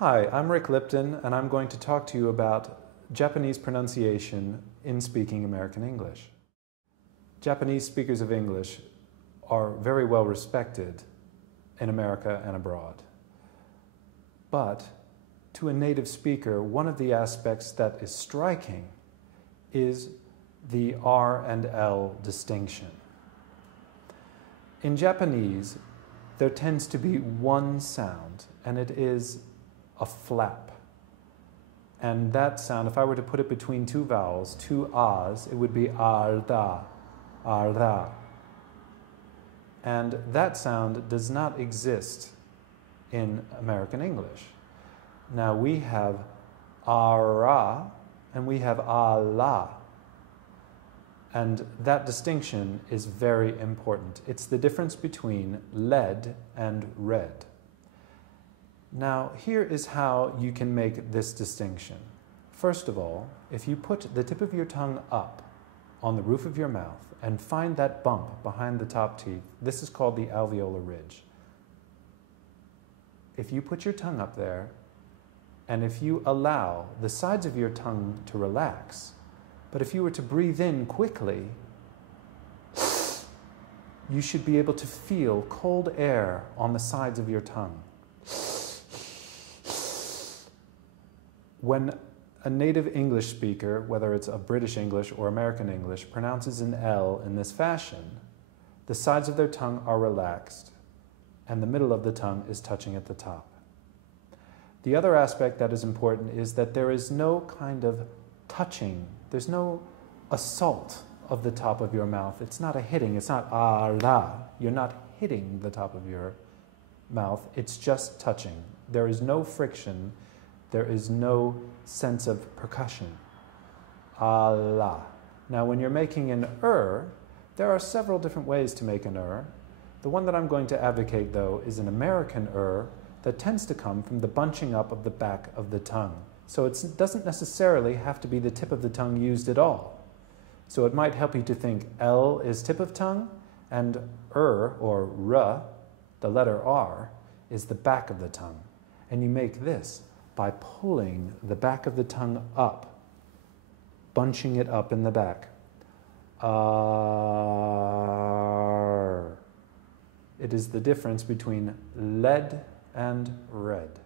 Hi, I'm Rick Lipton, and I'm going to talk to you about Japanese pronunciation in speaking American English. Japanese speakers of English are very well respected in America and abroad. But to a native speaker, one of the aspects that is striking is the R and L distinction. In Japanese, there tends to be one sound, and it is a flap. And that sound, if I were to put it between two vowels, two A's, it would be arda, arda. And that sound does not exist in American English. Now we have ara and we have ala. And that distinction is very important. It's the difference between lead and red. Now, here is how you can make this distinction. First of all, if you put the tip of your tongue up on the roof of your mouth and find that bump behind the top teeth, this is called the alveolar ridge. If you put your tongue up there, and if you allow the sides of your tongue to relax, but if you were to breathe in quickly, you should be able to feel cold air on the sides of your tongue. When a native English speaker, whether it's a British English or American English, pronounces an L in this fashion, the sides of their tongue are relaxed and the middle of the tongue is touching at the top. The other aspect that is important is that there is no kind of touching, there's no assault of the top of your mouth. It's not a hitting, it's not ah-la. You're not hitting the top of your mouth, it's just touching. There is no friction, there is no sense of percussion. Ah-la. Now when you're making an there are several different ways to make an The one that I'm going to advocate though is an American that tends to come from the bunching up of the back of the tongue. So it doesn't necessarily have to be the tip of the tongue used at all. So it might help you to think L is tip of tongue, and or R, the letter R, is the back of the tongue. And you make this by pulling the back of the tongue up, bunching it up in the back. R. It is the difference between lead and red.